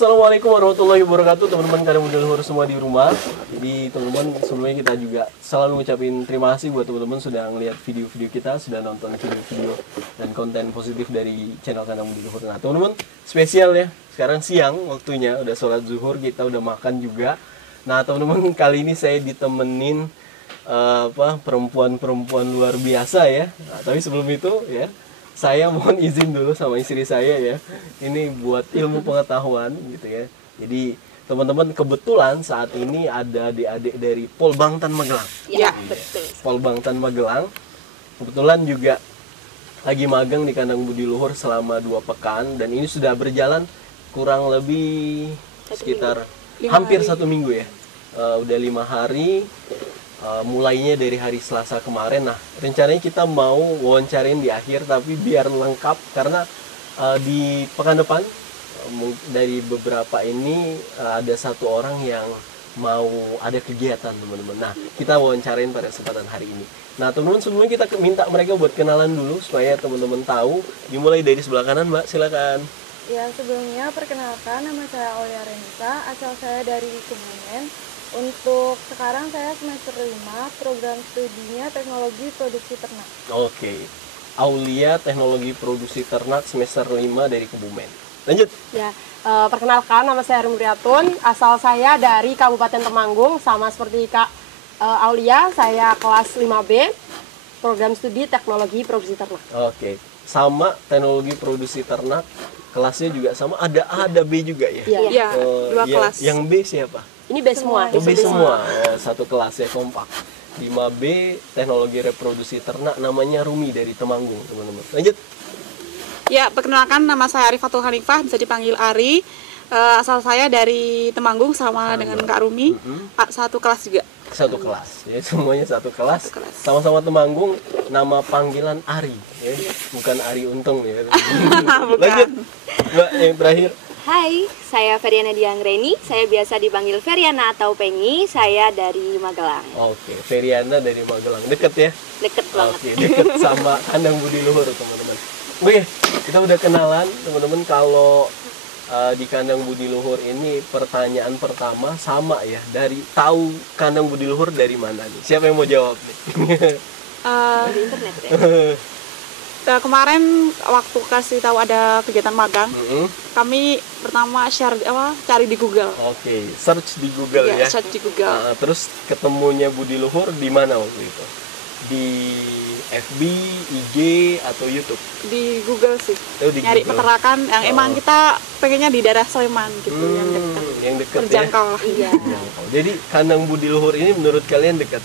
Assalamualaikum warahmatullahi wabarakatuh, teman-teman Kandang Budi Luhur semua di rumah. Jadi teman-teman, sebelumnya kita juga selalu ngucapin terima kasih buat teman-teman sudah ngeliat video-video kita, sudah nonton video-video dan konten positif dari channel Kandang Budi Luhur. Nah teman-teman, spesial ya, sekarang siang waktunya, udah sholat zuhur, kita udah makan juga. Nah teman-teman, kali ini saya ditemenin perempuan-perempuan luar biasa ya. Nah, tapi sebelum itu ya, saya mohon izin dulu sama istri saya ya. Ini buat ilmu pengetahuan gitu ya. Jadi teman-teman, kebetulan saat ini ada adik-adik dari Polbangtan Magelang. Ya, betul. Polbangtan Magelang kebetulan juga lagi magang di Kandang Budi Luhur selama 2 pekan, dan ini sudah berjalan kurang lebih sekitar hampir 1 minggu ya. Udah 5 hari. Mulainya dari hari Selasa kemarin. Nah, rencananya kita mau wawancarain di akhir, tapi biar lengkap karena di pekan depan dari beberapa ini ada 1 orang yang mau ada kegiatan teman-teman. Nah, kita wawancarain pada kesempatan hari ini. Nah, teman-teman, sebelumnya kita minta mereka buat kenalan dulu supaya teman-teman tahu. Dimulai dari sebelah kanan, Mbak, silakan. Ya, sebelumnya perkenalkan, nama saya Aulia Renisa, asal saya dari Kebumen. Untuk sekarang saya semester 5, program studinya Teknologi Produksi Ternak. Oke. Aulia, Teknologi Produksi Ternak semester 5 dari Kebumen. Lanjut. Ya, perkenalkan, nama saya Rumriatun, asal saya dari Kabupaten Temanggung, sama seperti Kak Aulia, saya kelas 5B, program studi Teknologi Produksi Ternak. Oke. Sama Teknologi Produksi Ternak, kelasnya juga sama, ada A, ada B juga ya? Iya, 2 kelas. Yang B siapa? Ini B semua. Oh, B semua. Oh, satu kelas ya, kompak. 5B Teknologi Reproduksi Ternak, namanya Rumi dari Temanggung, teman-teman. Lanjut. Ya, perkenalkan, nama saya Arifatul Hanifah, bisa dipanggil Ari. Asal saya dari Temanggung sama dengan Kak Rumi, satu kelas juga. Satu kelas, ya, semuanya satu kelas. Satu kelas. Sama-sama Temanggung, nama panggilan Ari, ya. Bukan Ari Untung ya. Lanjut, Mbak, yang terakhir. Hai, saya Feriana Dianggreni. Saya biasa dipanggil Feriana atau Pengi. Saya dari Magelang. Oke, Feriana dari Magelang. Deket ya? Deket banget. Oke, deket sama Kandang Budi Luhur, teman-teman. Oke, kita udah kenalan, teman-teman. Kalau di Kandang Budi Luhur ini pertanyaan pertama sama ya, dari tahu Kandang Budi Luhur dari mana nih? Siapa yang mau jawab nih? Dari internet ya? Kemarin waktu kasih tahu ada kegiatan magang, kami pertama cari di Google. Oke, search di Google ya. Search di Google. Nah, terus ketemunya Budi Luhur di mana waktu itu? Di FB, IG, atau YouTube? Di Google sih. Oh, di Nyari Google. peternakan yang emang kita pengennya di daerah Sleman gitu, yang dekat. Yang dekat Terjangkau lah. Iya. ya. Jadi Kandang Budi Luhur ini menurut kalian dekat?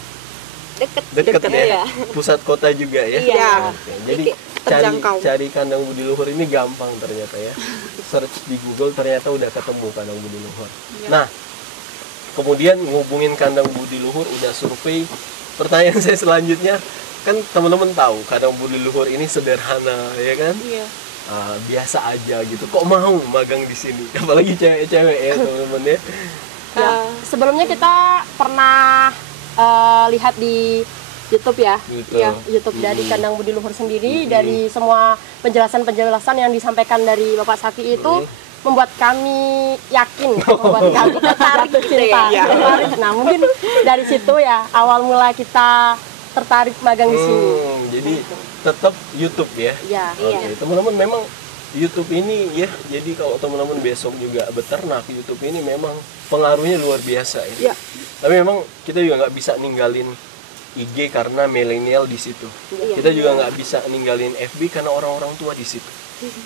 Dekat ya? ya. Pusat kota juga ya? Iya. Oke, jadi Terjangkau. cari Kandang Budi Luhur ini gampang ternyata ya. Search di Google ternyata udah ketemu Kandang Budi Luhur. Iya. Nah, kemudian ngubungin Kandang Budi Luhur, udah survei. Pertanyaan saya selanjutnya, kan teman-teman tahu Kandang Budi Luhur ini sederhana ya kan? Iya. Biasa aja gitu. Kok mau magang di sini? Apalagi cewek-cewek ya teman-teman ya. Ya, sebelumnya kita pernah lihat di YouTube ya, Gitu. ya YouTube dari Kandang Budi Luhur sendiri, dari semua penjelasan-penjelasan yang disampaikan dari Bapak Saki itu membuat kami yakin, membuat kami tertarik cinta. ya. Tertarik. Nah, mungkin dari situ ya awal mula kita tertarik magang di sini. Jadi tetap YouTube ya. Ya, Oke, teman-teman, memang YouTube ini ya, jadi kalau teman-teman besok juga beternak, YouTube ini memang pengaruhnya luar biasa ya. Ya. Tapi memang kita juga nggak bisa ninggalin IG karena milenial di situ. Kita juga nggak bisa ninggalin FB karena orang-orang tua di situ.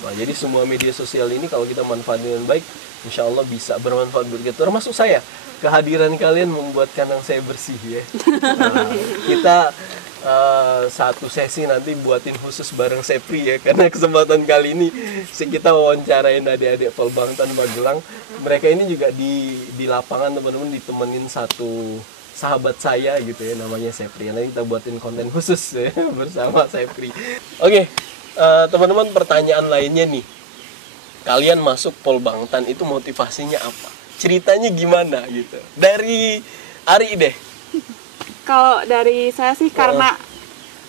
Nah, jadi semua media sosial ini kalau kita manfaatin dengan baik, insya Allah bisa bermanfaat buat kita. Termasuk saya, kehadiran kalian membuat kandang saya bersih ya. Nah, kita satu sesi nanti buatin khusus bareng Sepri ya, karena kesempatan kali ini kita wawancarain adik-adik Polbangtan Magelang. Mereka ini juga di lapangan, teman-teman, ditemenin satu sahabat saya gitu ya, namanya Sepri. Nanti kita buatin konten khusus ya bersama Sepri. Oke, teman-teman, pertanyaan lainnya nih, kalian masuk Polbangtan itu motivasinya apa? Ceritanya gimana gitu? Dari Ari deh. Kalau dari saya sih karena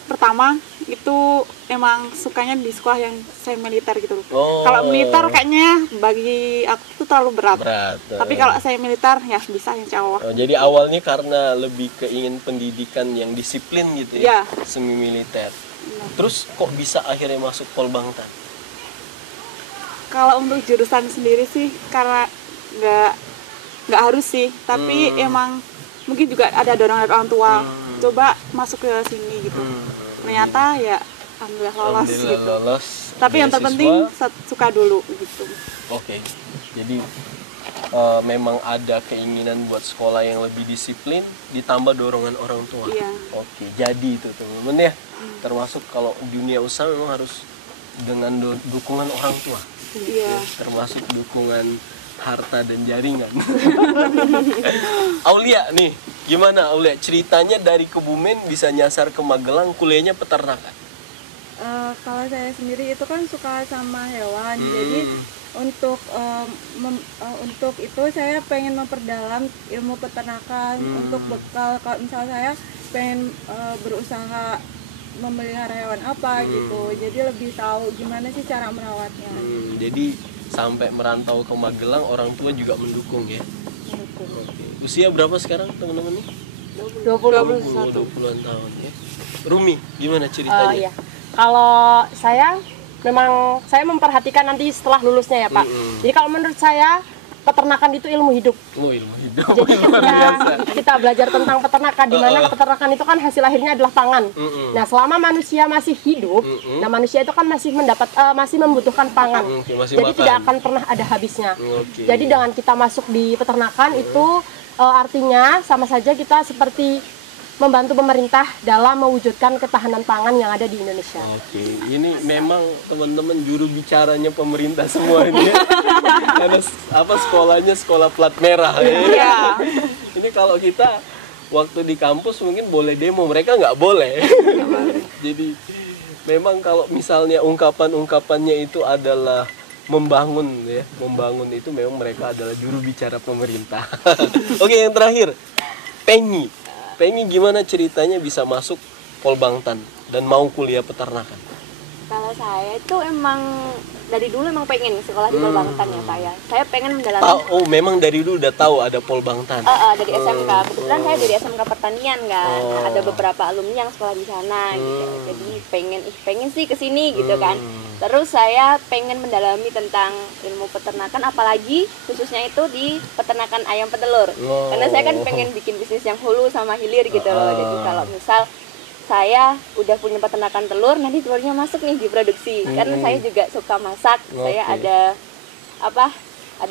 pertama itu emang sukanya di sekolah yang semi militer gitu loh. Oh. Kalau militer kayaknya bagi aku itu terlalu berat. Tapi kalau saya militer ya bisa yang cowok. Oh, jadi awalnya karena lebih keingin pendidikan yang disiplin gitu ya, semi militer. Terus kok bisa akhirnya masuk Polbangtan? Kalau untuk jurusan sendiri sih karena nggak harus sih, tapi emang mungkin juga ada dorongan dari orang tua. Coba masuk ke sini gitu. Ternyata ya alhamdulillah lolos gitu. Tapi yang terpenting suka dulu gitu. Oke. Jadi memang ada keinginan buat sekolah yang lebih disiplin ditambah dorongan orang tua. Iya. Oke, jadi itu teman-teman ya. Termasuk kalau dunia usaha memang harus dengan dukungan orang tua. Iya. Termasuk dukungan harta dan jaringan. Aulia nih, gimana Aulia? Ceritanya dari Kebumen bisa nyasar ke Magelang, kuliahnya peternakan. Kalau saya sendiri itu kan suka sama hewan, jadi untuk itu saya pengen memperdalam ilmu peternakan untuk bekal kalau misal saya pengen berusaha memelihara hewan apa gitu, jadi lebih tahu gimana sih cara merawatnya. Jadi sampai merantau ke Magelang, orang tua juga mendukung ya. Oke. Usia berapa sekarang teman-teman nih? 20-an tahun ya. Rumi, gimana ceritanya? Iya. Kalau saya memang saya memperhatikan nanti setelah lulusnya ya Pak. Jadi kalau menurut saya peternakan itu ilmu hidup. Oh, ilmu hidup. Jadi kita belajar tentang peternakan, di mana peternakan itu kan hasil akhirnya adalah pangan. Nah, selama manusia masih hidup, nah manusia itu kan masih membutuhkan pangan. Jadi tidak akan pernah ada habisnya. Jadi dengan kita masuk di peternakan itu artinya sama saja kita seperti membantu pemerintah dalam mewujudkan ketahanan pangan yang ada di Indonesia. Oke, ini memang teman-teman juru bicaranya pemerintah semua ini. Karena sekolahnya sekolah plat merah ya. Iya. Ini kalau kita waktu di kampus mungkin boleh demo, mereka nggak boleh. Jadi memang kalau misalnya ungkapannya itu adalah membangun ya, membangun itu memang mereka adalah juru bicara pemerintah. Oke, yang terakhir, Pengi gimana ceritanya bisa masuk Polbangtan dan mau kuliah peternakan? Kalau saya itu emang dari dulu emang pengen sekolah di Polbangtan ya saya. Saya pengen mendalami. Oh, memang dari dulu udah tahu ada Polbangtan. Dari SMK. Kebetulan saya dari SMK Pertanian kan. Ada beberapa alumni yang sekolah di sana gitu. Jadi pengen sih ke sini gitu kan. Terus saya pengen mendalami tentang ilmu peternakan, apalagi khususnya itu di peternakan ayam petelur. Karena saya kan pengen bikin bisnis yang hulu sama hilir gitu loh. Jadi kalau misal saya udah punya peternakan telur, nanti telurnya masuk nih diproduksi. Karena saya juga suka masak, saya ada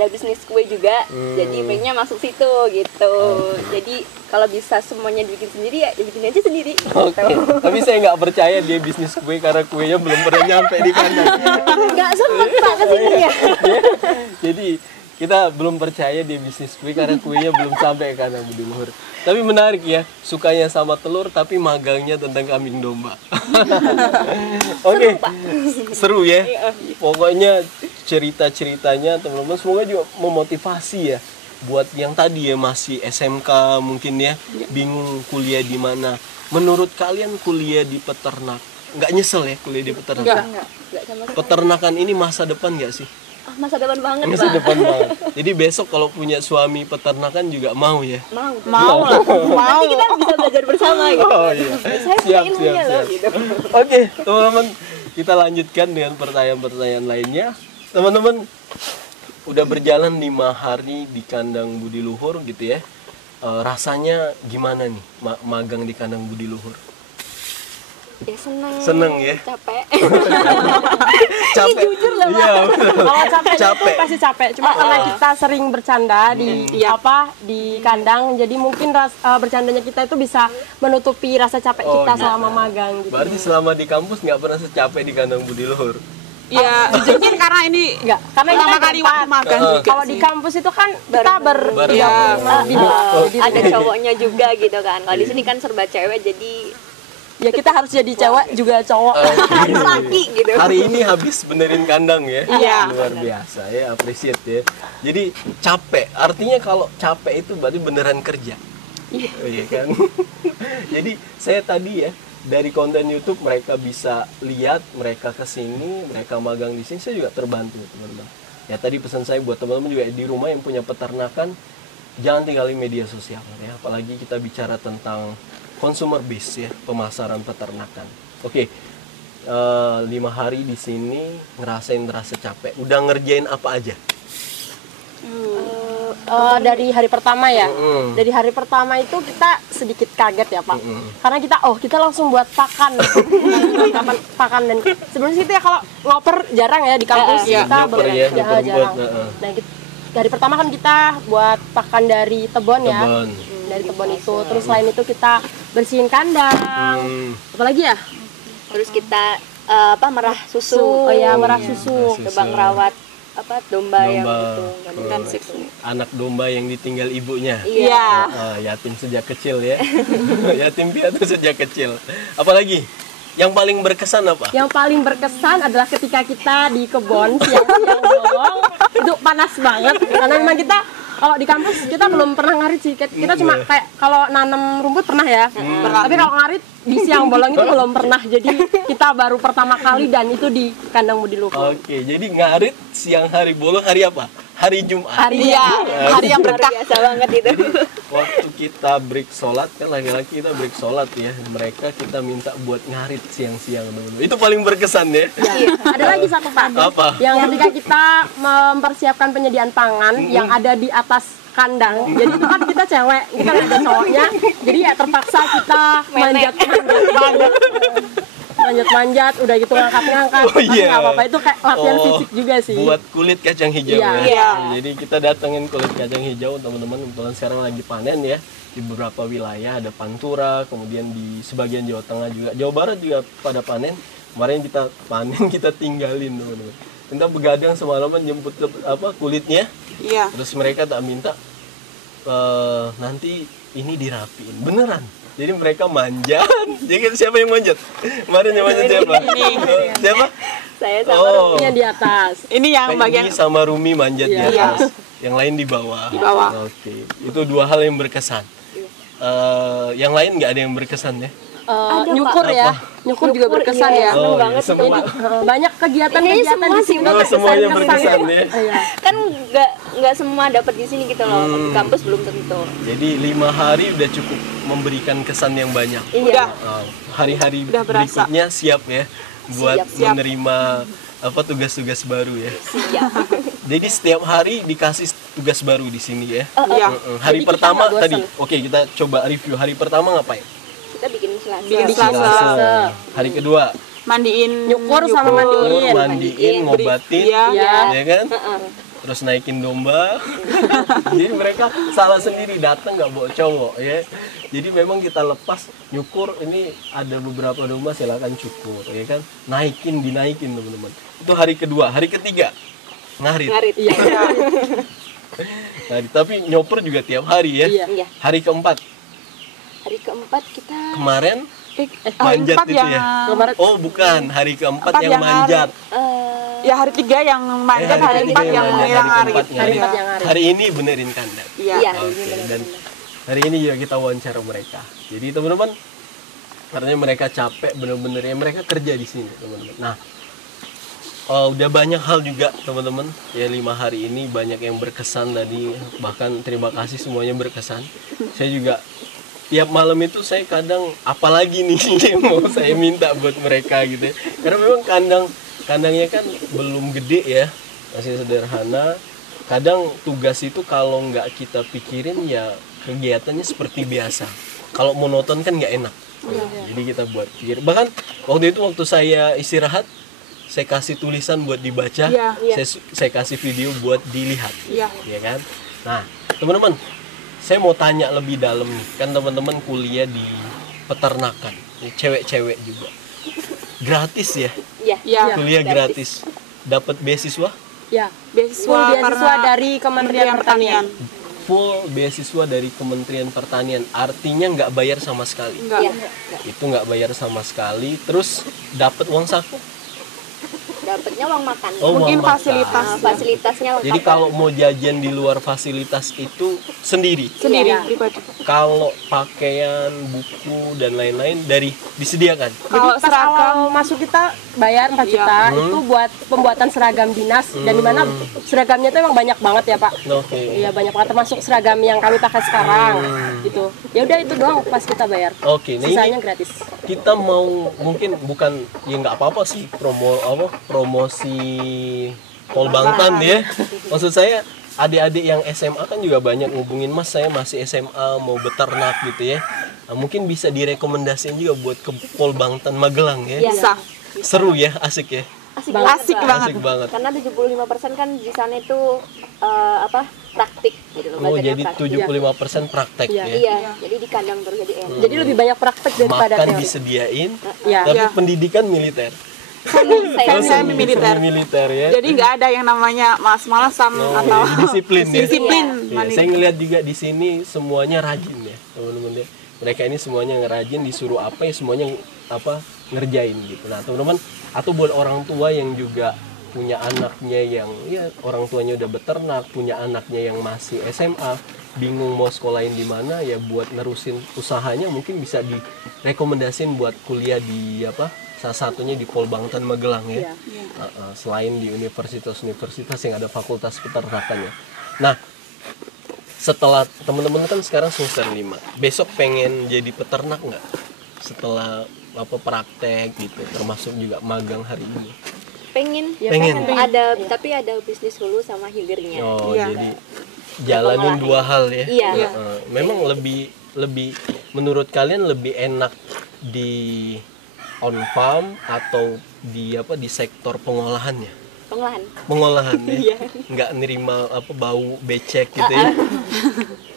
bisnis kue juga, jadi pengennya masuk situ gitu. Jadi kalau bisa semuanya dibikin sendiri ya bikin aja sendiri. Oke. Tapi saya nggak percaya dia bisnis kue karena kuenya belum pernah nyampe di kandang. Nggak sempet Pak kesini ya. Jadi kita belum percaya dia bisnis kue karena kuenya belum sampai ke kandang Budi Luhur. Tapi menarik ya, sukanya sama telur tapi magangnya tentang kambing domba. Oke, seru ya. Pokoknya cerita-ceritanya teman-teman semoga juga memotivasi ya buat yang tadi ya masih SMK mungkin ya bingung kuliah di mana. Menurut kalian kuliah di peternak nggak nyesel ya kuliah di peternakan? Enggak sama sekali. Peternakan ini masa depan nggak sih? Masa depan banget Masa Pak. depan banget. Jadi besok kalau punya suami peternakan juga mau ya? Mau lah. Nanti kita bisa belajar bersama gitu. Oh iya. Saya punya ilmunya loh gitu. Oke, teman-teman, kita lanjutkan dengan pertanyaan-pertanyaan lainnya. Teman-teman, udah berjalan 5 hari di kandang Budi Luhur gitu ya. Rasanya gimana nih magang di kandang Budi Luhur? Ya seneng ya? Capek. Capek. Jujur lah, Pak. Iya, Kalau capek itu Capek. pasti capek. Cuma karena kita sering bercanda di kandang, jadi mungkin bercandanya kita itu bisa menutupi rasa capek kita selama magang gitu. Berarti selama di kampus nggak pernah secapek di kandang Budi Luhur? Iya, mungkin karena ini Enggak, karena pertama kita kali waktu magang juga kalau di kampus itu kan kita Ada cowoknya juga gitu kan. Kalau di sini kan serba cewek, jadi ya kita harus jadi cewek juga cowok. harus laki gitu. Hari ini habis benerin kandang ya? Iya. Luar biasa ya, appreciate ya. Jadi capek, artinya kalau capek itu berarti beneran kerja. Iya kan? Jadi saya tadi ya dari konten YouTube mereka bisa lihat, mereka kesini, mereka magang di sini, saya juga terbantu teman-teman. Ya tadi pesan saya buat teman-teman juga di rumah yang punya peternakan, jangan tinggalin media sosial ya, apalagi kita bicara tentang consumer base ya, pemasaran peternakan. Oke, 5 hari di sini ngerasa capek. Udah ngerjain apa aja? Dari hari pertama ya. Dari hari pertama itu kita sedikit kaget ya Pak. Karena kita langsung buat pakan. Pakan dan sebenarnya itu ya kalau ngoper jarang ya di kampus kita jarang. Nah, dari pertama kan kita buat pakan dari tebon ya. Dari tebon itu. Terus selain itu kita bersihin kandang. Apalagi ya? Terus kita merah susu. Oh ya, merah susu. Coba ngerawat domba yang itu dan susu. Anak domba yang ditinggal ibunya. Iya. Yatim sejak kecil ya. Yatim piatu sejak kecil. Apalagi yang paling berkesan apa? Yang paling berkesan adalah ketika kita di kebun siang-siang bolong, itu panas banget karena memang kita kalau di kampus kita belum pernah ngarit sih. Kita cuma kayak kalau nanam rumput pernah ya. Tapi kalau ngarit di siang bolong itu belum pernah. Jadi kita baru pertama kali dan itu di kandang Budi Luhur. Oke, jadi ngarit siang hari bolong hari apa? Hari Jumat. Hari yang berkah. biasa banget itu. Waktu kita break sholat kan laki-laki kita break sholat ya, mereka kita minta buat ngarit siang-siang dulu. Itu paling berkesan ya. Ada lagi satu Pak. Apa? Yang ketika kita mempersiapkan penyediaan pangan yang ada di atas kandang. Jadi itu kan kita cewek, kita nggak ada cowoknya. Jadi ya terpaksa kita manjat, udah gitu ngangkat. Oh, iya. Tapi nggak apa-apa, itu kayak latihan fisik juga sih. Buat kulit kacang hijau Iya. ya. Iya. Jadi kita datengin kulit kacang hijau teman-teman. Kebetulan sekarang lagi panen ya di beberapa wilayah, ada Pantura, kemudian di sebagian Jawa Tengah juga, Jawa Barat juga pada panen. Kemarin kita panen, kita tinggalin teman-teman. Kita begadang semalaman jemput kulitnya. Iya. Terus mereka tak minta nanti ini dirapiin beneran. Jadi mereka manjat. Jadi siapa yang manjat? Kemarin yang manjat siapa? Siapa? Saya sama Ruminya di atas. Ini yang bagian Ini sama Rumi manjat di Iya. atas. Yang lain di bawah. Di bawah. Oke. Itu 2 hal yang berkesan. Yang lain nggak ada yang berkesan ya? Nyukur ya, nyukur juga berkesan ya. Oh, banget semua. Banyak kegiatan-kegiatan di sini. Semuanya berkesan ya. kan nggak semua dapat di sini gitu loh. Di kampus belum tentu. Jadi 5 hari udah cukup memberikan kesan yang banyak. Iya. Hari-hari Udah berasa. berikutnya siap ya buat Siap. menerima tugas-tugas baru ya. Siap. Jadi setiap hari dikasih tugas baru di sini ya. Iya. Hari Jadi kita pertama nggak bosan. tadi, oke kita coba review. Hari pertama ngapain? Kita bikin selasa. Bikin selasa. Hari kedua mandiin Nyukur sama mandiin. mandiin, ngobatin, Iya. ya kan? Terus naikin domba. Jadi mereka salah sendiri, datang nggak bawa cowok ya. Jadi memang kita lepas nyukur, ini ada beberapa domba silakan cukur ya kan. Dinaikin teman-teman. Itu hari kedua. Hari ketiga ngarit. Iya. Nah, tapi nyoper juga tiap hari ya. Iya. Hari keempat Hari keempat kita kemarin hari manjat 4 itu yang ya. Oh bukan, hari keempat Empat yang yang manjat. ya hari 3 yang manjat, hari 4 yang ngilang hari. Hari hari ini benerin kandang. Iya. Oke, dan hari ini juga kita wawancara mereka. Jadi teman-teman, karena mereka capek bener-bener ya, mereka kerja di sini teman-teman. Nah, udah banyak hal juga teman-teman ya, 5 hari ini banyak yang berkesan tadi, bahkan terima kasih semuanya berkesan. Saya juga tiap malam itu saya kadang apalagi nih yang mau saya minta buat mereka gitu ya. Karena memang kandangnya kan belum gede ya, masih sederhana. Kadang tugas itu kalau nggak kita pikirin ya kegiatannya seperti biasa. Kalau monoton kan nggak enak. Jadi kita buat pikir. Bahkan waktu saya istirahat, saya kasih tulisan buat dibaca, Iya. saya kasih video buat dilihat, Iya. ya kan. Nah teman-teman, saya mau tanya lebih dalam nih, kan teman-teman kuliah di peternakan, cewek-cewek juga, gratis ya? Iya. Kuliah gratis, dapat beasiswa? Ya, Beasiswa beasiswa dari Kementerian Pertanian. Full beasiswa dari Kementerian Pertanian, artinya nggak bayar sama sekali. Enggak. Itu nggak bayar sama sekali, terus dapat uang saku? dapatnya uang makan. Mungkin uang makan. fasilitas. Fasilitasnya lengkap. Jadi kalau mau jajan di luar fasilitas itu sendiri. Sendiri Iya. pribadi. Kalau pakaian, buku dan lain-lain dari disediakan. Kalau Pas awal masuk kita bayar 4 juta itu buat pembuatan seragam dinas dan dimana seragamnya itu emang banyak banget ya Pak. Oke. Iya banyak banget termasuk seragam yang kami pakai sekarang gitu. Ya udah itu doang pas kita bayar. Oke, nah ini Sisanya gratis. kita mau mungkin bukan ya nggak apa-apa sih promosi Polbangtan ya. Maksud saya adik-adik yang SMA kan juga banyak ngubungin Mas, saya masih SMA mau beternak gitu ya. Nah, mungkin bisa direkomendasiin juga buat ke Polbangtan Magelang ya. Bisa. Seru ya, asik ya. Asik Asik Pak. banget. Asik banget. Karena 75% kan di sana itu praktik gitu loh. Oh, belajarnya jadi praktik. 75% praktek Iya. ya. Iya, jadi di kandang terus jadi enak. Jadi lebih banyak praktek daripada Makan teori. disediain, Iya. tapi Iya. pendidikan militer. Semi militer. Militer ya. Jadi nggak ada yang namanya malas-malasan Oh, atau jadi disiplin ya. disiplin. Iya, saya ngelihat juga di sini semuanya rajin ya, teman-teman ya. Mereka ini semuanya ngerajin, disuruh apa ya semuanya apa ngerjain gitu. Nah, teman-teman, atau buat orang tua yang juga punya anaknya yang ya orang tuanya udah beternak, punya anaknya yang masih SMA, bingung mau sekolahin di mana ya buat nerusin usahanya mungkin bisa direkomendasin buat kuliah di apa? Salah satunya di Polbangtan Magelang ya. Selain di universitas-universitas yang ada fakultas peternakan ya. Nah, setelah teman-teman kan sekarang semester 5, besok pengen jadi peternak nggak? Setelah apa praktek gitu, termasuk juga magang hari ini. Pengen. Ya, Pengen. Tapi ada bisnis hulu sama hilirnya. Oh, Iya. jadi jalanin dua hal ya. Iya. Memang lebih menurut kalian lebih enak di on farm atau di apa di sektor pengolahannya? Pengolahan. Ya. Nggak nerima apa bau becek gitu ya.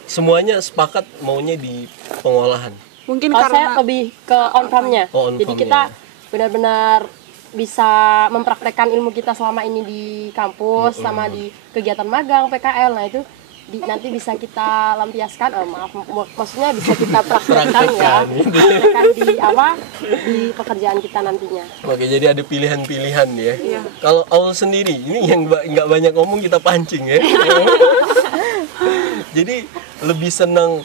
Semuanya sepakat maunya di pengolahan. Mungkin Kalau saya karena lebih ke on farm-nya. Oh, on Jadi farm-nya kita ya. benar-benar bisa mempraktekkan ilmu kita selama ini di kampus sama di kegiatan magang PKL. Nah itu nanti bisa kita lampiaskan, maksudnya bisa kita praktekkan ya, praktekkan di pekerjaan kita nantinya. Oke, jadi ada pilihan-pilihan ya. Kalau Aul sendiri, ini yang nggak banyak ngomong kita pancing ya. Jadi lebih senang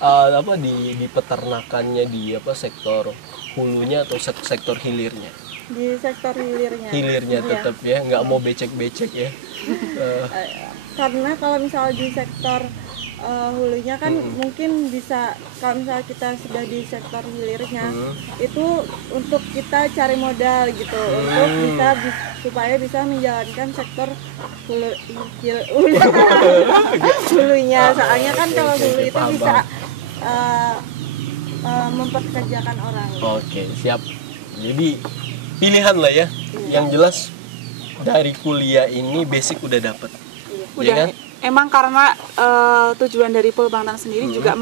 apa di peternakannya di apa sektor hulunya atau sektor hilirnya? Di sektor hilirnya. Hilirnya tetap ya, nggak mau becek-becek ya. Karena kalau misalnya di sektor hulunya kan mungkin bisa, kalau misalnya kita sudah di sektor hilirnya itu untuk kita cari modal gitu untuk supaya bisa menjalankan sektor hulunya. Soalnya kan kalau hulu itu paham, bisa mempekerjakan orang. Oke, siap. Jadi pilihan lah ya. Yang jelas dari kuliah ini basic udah dapet. udah Ya kan? emang karena tujuan dari Polbangtan sendiri juga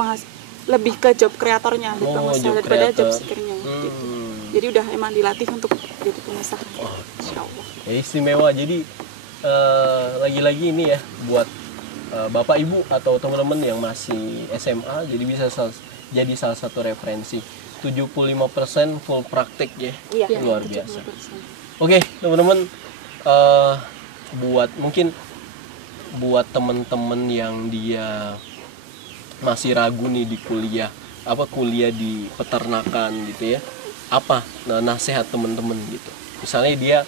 lebih ke job kreatornya lebih pengusaha job daripada creator. job seekernya gitu. Jadi udah emang dilatih untuk jadi pengusaha. Insya Allah. Ya, istimewa. Jadi lagi-lagi ini ya buat Bapak Ibu atau teman-teman yang masih SMA jadi bisa jadi salah satu referensi. 75% full praktik ya. Iya. Luar biasa. Oke, teman-teman buat teman-teman yang dia masih ragu nih di kuliah di peternakan gitu ya. Apa nasihat teman-teman gitu. Misalnya dia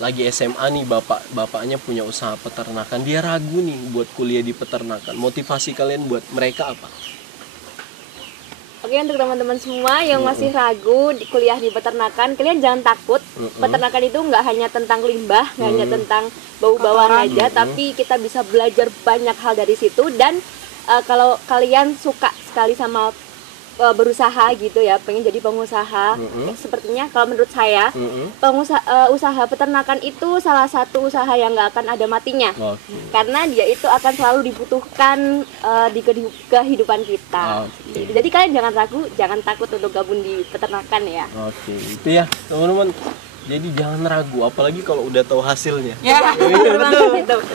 lagi SMA nih, bapaknya punya usaha peternakan, dia ragu nih buat kuliah di peternakan. Motivasi kalian buat mereka apa? Oke, untuk teman-teman semua yang masih ragu di kuliah di peternakan, kalian jangan takut. Peternakan itu nggak hanya tentang limbah, nggak hanya tentang bau-bauan aja, tapi kita bisa belajar banyak hal dari situ. Dan kalau kalian suka sekali sama berusaha gitu ya, pengen jadi pengusaha, sepertinya kalau menurut saya usaha peternakan itu salah satu usaha yang nggak akan ada matinya. Karena dia itu akan selalu dibutuhkan di kehidupan kita. Jadi kalian jangan ragu, jangan takut untuk gabung di peternakan ya. Oke, itu ya teman-teman. Jadi jangan ragu, apalagi kalau udah tahu hasilnya. Ya, Betul.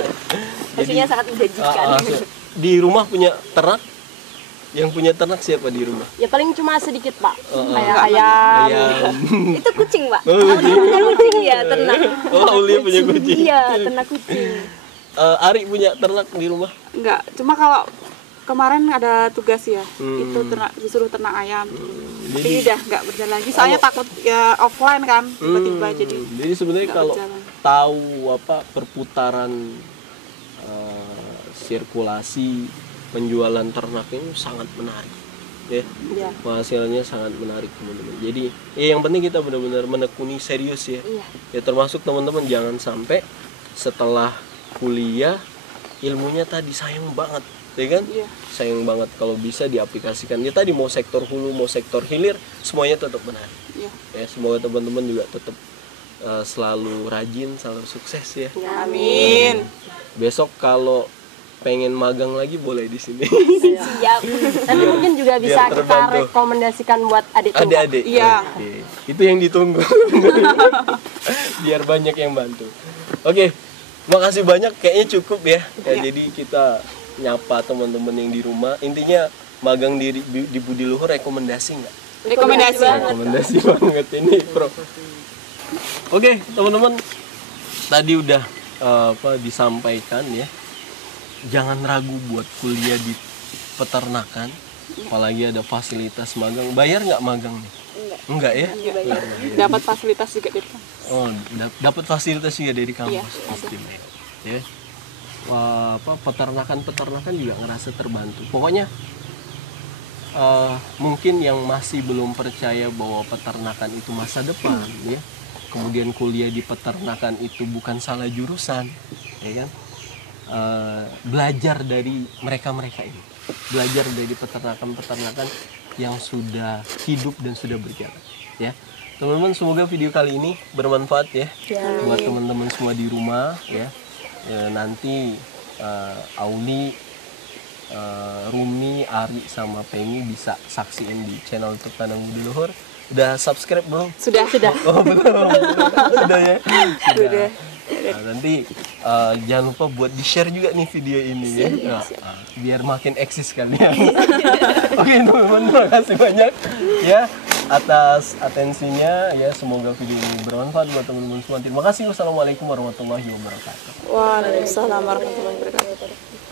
Hasilnya sangat menjanjikan. Di rumah punya ternak? Yang punya ternak siapa di rumah? Ya paling cuma sedikit Pak. Kayak Ayam. Itu kucing, Pak. Oh, Aulia punya kucing ya, ternak. Oh, Aulia punya kucing. Iya, ternak kucing. Ari punya ternak di rumah? Enggak, cuma kalau kemarin ada tugas ya, itu disuruh ternak ayam. Tapi udah nggak berjalan lagi, soalnya takut ya offline kan, tiba-tiba jadi. Jadi sebenarnya kalau tahu apa perputaran sirkulasi penjualan ternak ini sangat menarik, ya. Hasilnya sangat menarik teman-teman. Jadi yang penting kita benar-benar menekuni serius ya. Ya termasuk teman-teman jangan sampai setelah kuliah ilmunya tadi sayang banget. Ya kan? Sayang banget kalau bisa diaplikasikan. Ya tadi mau sektor hulu, mau sektor hilir, semuanya tetap menarik. Ya, semoga teman-teman juga tetap selalu rajin, selalu sukses ya. Amin. Besok kalau pengen magang lagi boleh di sini. Siap. Nanti mungkin juga bisa kita rekomendasikan buat adik-adik. Iya. Itu yang ditunggu. Biar banyak yang bantu. Oke. Makasih banyak, kayaknya cukup ya. Jadi kita nyapa teman-teman yang di rumah. Intinya magang di Budi Luhur rekomendasi nggak? Rekomendasi banget ini, Bro. Oke, teman-teman. Tadi udah disampaikan ya. Jangan ragu buat kuliah di peternakan. Apalagi ada fasilitas magang. Bayar nggak magang nih? Enggak ya? Dapat fasilitas juga dari kampus. Oh, dapat fasilitas juga dari kampus. Oke, ya. Peternakan juga ngerasa terbantu. Pokoknya mungkin yang masih belum percaya bahwa peternakan itu masa depan, ya. Kemudian kuliah di peternakan itu bukan salah jurusan, ya kan? Belajar dari mereka ini. Belajar dari peternakan yang sudah hidup dan sudah berjalan, ya. Teman-teman, semoga video kali ini bermanfaat ya buat teman-teman semua di rumah ya. Nanti Auli, Rumi, Ari sama Pengi bisa saksiin di channel YouTube Tanang Budi Luhur. Udah subscribe belum? Sudah. Oh belum. Sudah ya. Sudah. Nah, nanti jangan lupa buat di-share juga nih video ini ya. Biar makin eksis kalian. Oke teman-teman, terima kasih banyak ya atas atensinya ya. Semoga video ini bermanfaat buat teman-teman semua. Terima kasih. Wassalamualaikum warahmatullahi wabarakatuh. Waalaikumsalam warahmatullahi wabarakatuh.